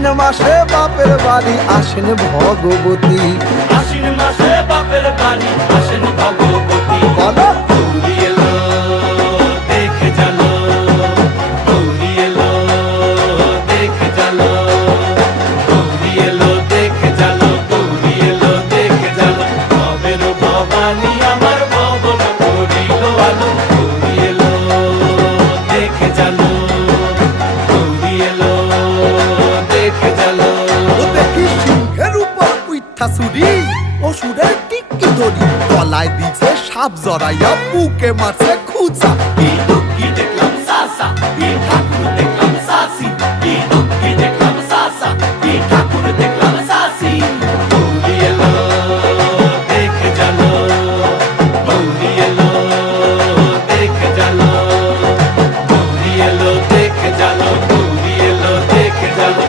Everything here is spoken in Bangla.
আশ্বিন মাসে বাপের বাড়ি আসেন ভগবতী। আশ্বিন মাসে বাপের বাড়ি আসেন ভগবতী। বলো গৌরী এলো দেখে জানো, গৌরী এলো দেখে জানো, গৌরী এলো দেখে জানো, গৌরী এলো দেখে জানো। ভবের ভবানী আমার ভবন করিল আলো। গৌরী এলো দেখে জানো, গৌরী এলো দেখে জানো। ও দেখি সিংহের উপর উইঠা চুরি, অসুরের টিকি ধরি গলায় দিছে সাপ জড়াইয়া বুকে মারছে খুঁচা। কিন্তু